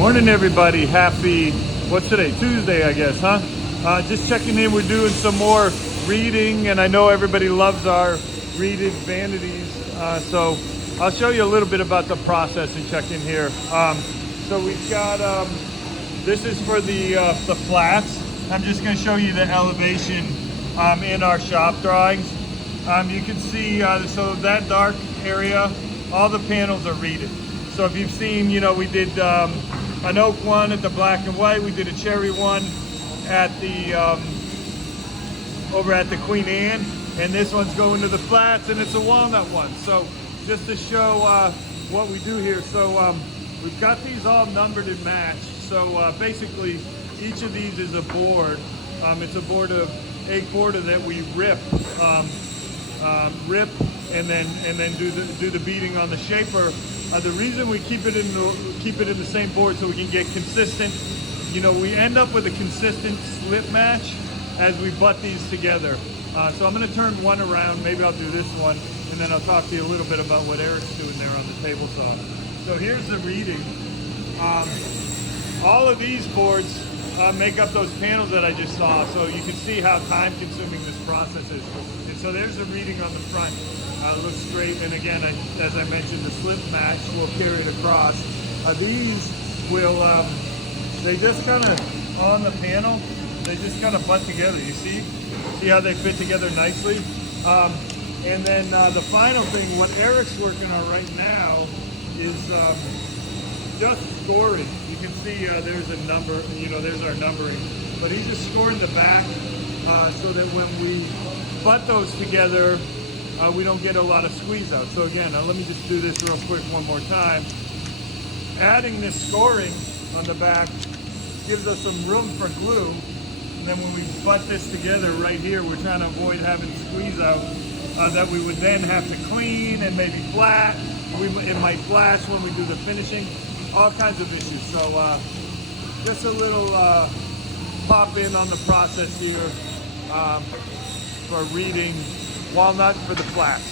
Morning, everybody. Happy, what's today? Tuesday, I guess, huh? Just checking in. We're doing some more reading, and I know everybody loves our readed vanities. So I'll show you a little bit about the process and check in here. So we've got, this is for the flats. I'm just going to show you the elevation in our shop drawings. You can see, so that dark area, all the panels are reeded. So if you've seen, you know, we did an oak one at the black and white. We did a cherry one at the over at the Queen Anne, and this one's going to the flats, and it's a walnut one. So just to show what we do here. So we've got these all numbered and matched. So basically, each of these is a board. It's a board of egg border that we rip and then do the beading on the shaper. The reason we keep it in the same board so we can get consistent. You know, we end up with a consistent slip match as we butt these together. So I'm going to turn one around. Maybe I'll do this one, and then I'll talk to you a little bit about what Eric's doing there on the table saw. So here's the reading. All of these boards make up those panels that I just saw, so you can see how time-consuming this process is. And so there's a reading on the front. Looks great, and again, as I mentioned, the slip match will carry it across. These will, they just kind of, on the panel, they just kind of butt together, you see? See how they fit together nicely? And then the final thing, what Eric's working on right now is just scoring. You can see there's a number, you know, there's our numbering. But he's just scoring the back so that when we butt those together, we don't get a lot of squeeze out. So again, let me just do this real quick one more time. Adding this scoring on the back gives us some room for glue. And then when we butt this together right here, we're trying to avoid having squeeze out that we would then have to clean and maybe flat. It might flash when we do the finishing. All kinds of issues. So just a little pop in on the process here for reading walnut for the flats.